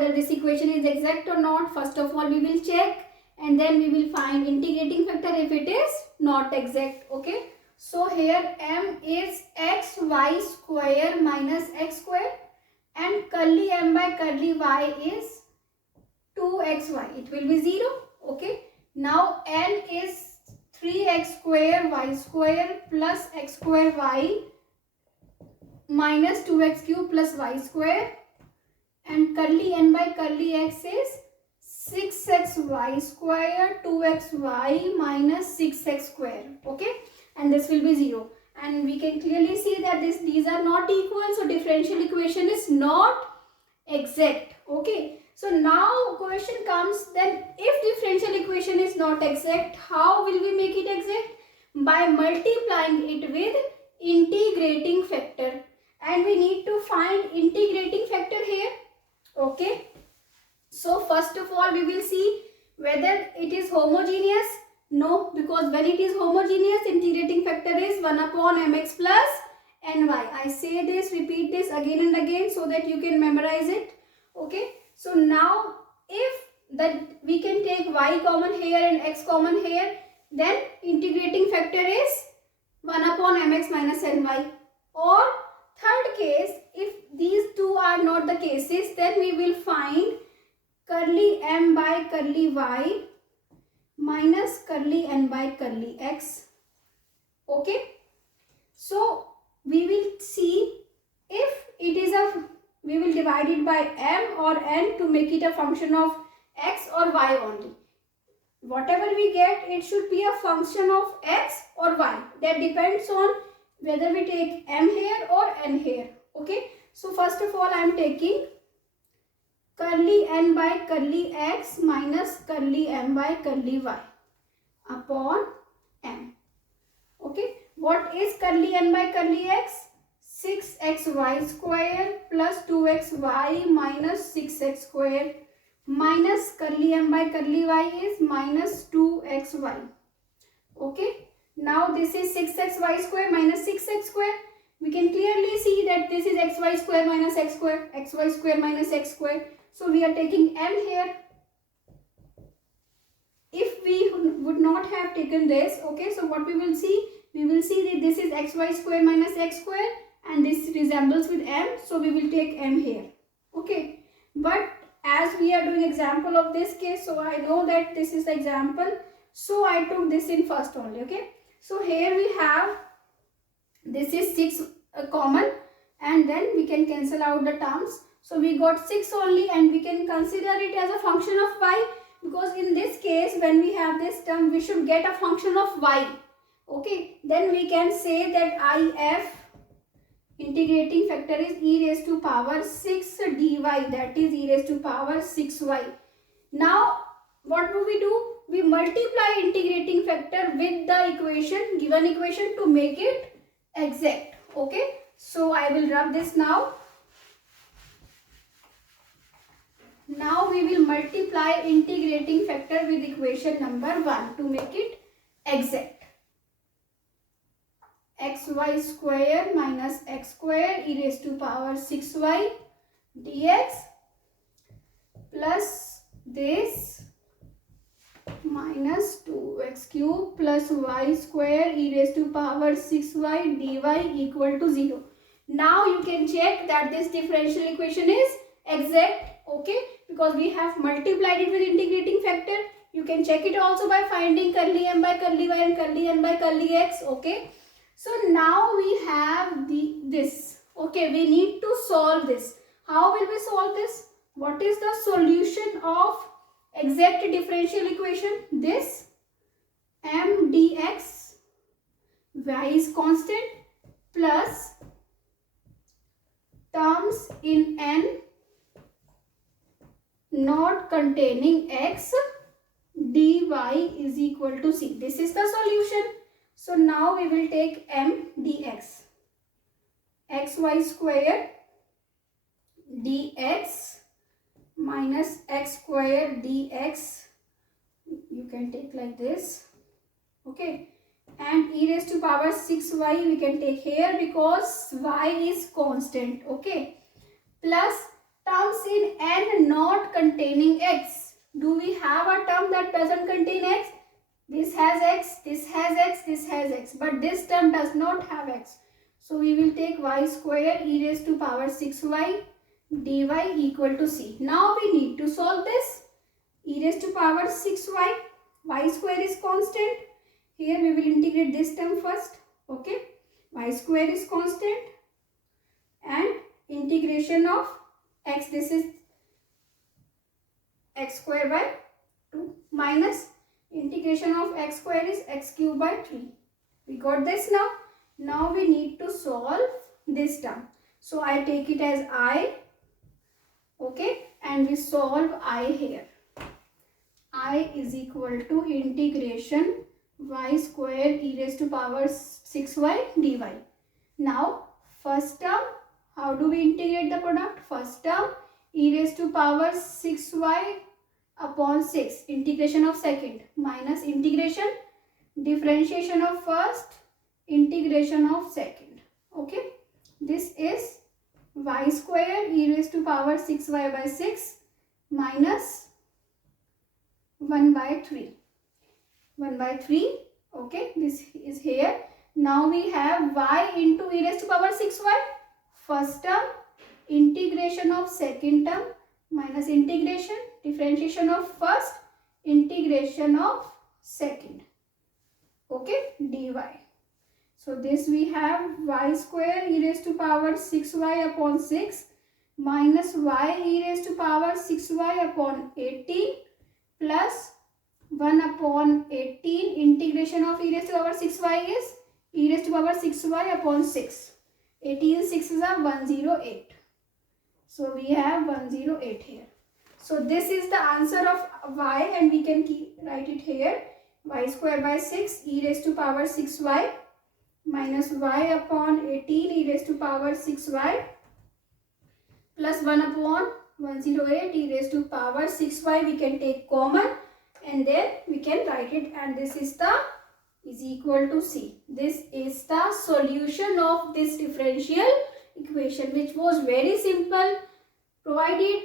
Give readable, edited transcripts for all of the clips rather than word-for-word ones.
whether this equation is exact or not. First of all, we will check and then we will find integrating factor if it is not exact. Okay. So here m is xy square minus x square and curly m by curly y is 2xy. It will be 0. Okay. Now n is 3x square y square plus x square y minus 2x cube plus y square, and curly n by curly x is 6xy square 2xy minus 6x square. Okay, and this will be 0, and we can clearly see that these are not equal, so differential equation is not exact. Okay, so now question comes, then if differential equation is not exact, how will we make it exact? By multiplying it with integrating factor, and we need to find integrating factor here. Okay, so first of all we will see whether it is homogeneous. No, because when it is homogeneous, integrating factor is 1 upon mx plus ny. I say this, repeat this again and again so that you can memorize it. Okay, so now if that we can take y common here and x common here, then integrating factor is 1 upon mx minus ny. Or third case, if these two are not the cases, then we will find curly m by curly y minus curly n by curly x. Okay, so we will see if it is we will divide it by m or n to make it a function of x or y only. Whatever we get, it should be a function of x or y. That depends on whether we take m here or n here. Okay, so first of all I am taking curly n by curly x minus curly m by curly y upon m. Okay, what is curly n by curly x? 6xy square plus 2xy minus 6x square minus curly m by curly y is minus 2xy. Okay, now this is 6xy square minus 6x square. We can clearly see that this is xy square minus x square, xy square minus x square. So we are taking m here. If we would not have taken this, okay, so what we will see? We will see that this is xy square minus x square and this resembles with m, so we will take m here. Okay, but as we are doing example of this case, so I know that this is the example, so I took this in first only. Okay, so here we have this is 6 common, and then we can cancel out the terms. So we got 6 only, and we can consider it as a function of y, because in this case when we have this term we should get a function of y. Okay, then we can say that if integrating factor is e raised to power 6 dy, that is e raised to power 6y. Now what do? We multiply integrating factor with the equation, given equation, to make it exact. Okay, so I will rub this now. Now we will multiply integrating factor with equation number 1 to make it exact. Xy square minus x square e raised to power 6y dx plus this minus 2x cube plus y square e raised to power 6y dy equal to 0. Now you can check that this differential equation is exact. Okay, because we have multiplied it with integrating factor. You can check it also by finding curly m by curly y and curly n by curly x. Okay, so now we have this. Okay, we need to solve this. How will we solve this? What is the solution of exact differential equation? This m dx, y is constant, plus terms in n not containing x dy is equal to c. This is the solution. So now we will take m dx, xy square dx minus x square dx, you can take like this. Okay, and e raised to power 6y we can take here because y is constant. Okay, plus terms in n not containing x. Do we have a term that doesn't contain x? This has x, this has x, this has x, but this term does not have x. So we will take y square e raised to power 6y dy equal to c. Now we need to solve this. E raised to power 6y, y square is constant. Here we will integrate this term first. Okay, y square is constant and integration of x, this is x square by 2 minus integration of x square is x cube by 3. We got this now. Now we need to solve this term. So I take it as I, okay, and we solve I here. I is equal to integration y square e raised to power 6y dy. Now first term, how do we integrate the product? First term e raised to power 6y upon 6, integration of second, minus integration, differentiation of first, integration of second. Okay, this is y square e raised to power 6y by 6 minus 1 by 3. 1 by 3, okay, this is here. Now we have y into e raised to power 6y, first term, integration of second term, minus integration, differentiation of first, integration of second, okay, dy. So this we have y square e raised to power 6y upon 6 minus y e raised to power 6y upon 18 plus 1 upon 18, integration of e raised to power 6y is e raised to power 6y upon 6. 18 6s are 108. So we have 108 here. So this is the answer of y, and we can write it here. Y square by 6 e raised to power 6y minus y upon 18 e raised to power 6y plus 1 upon 108 e raised to power 6y. We can take common and then we can write it, and this is the is equal to c. This is the solution of this differential equation, which was very simple, provided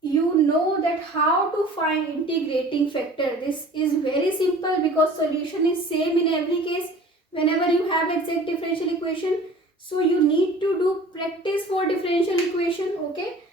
you know that how to find integrating factor. This is very simple because solution is same in every case whenever you have exact differential equation. So you need to do practice for differential equation. Okay,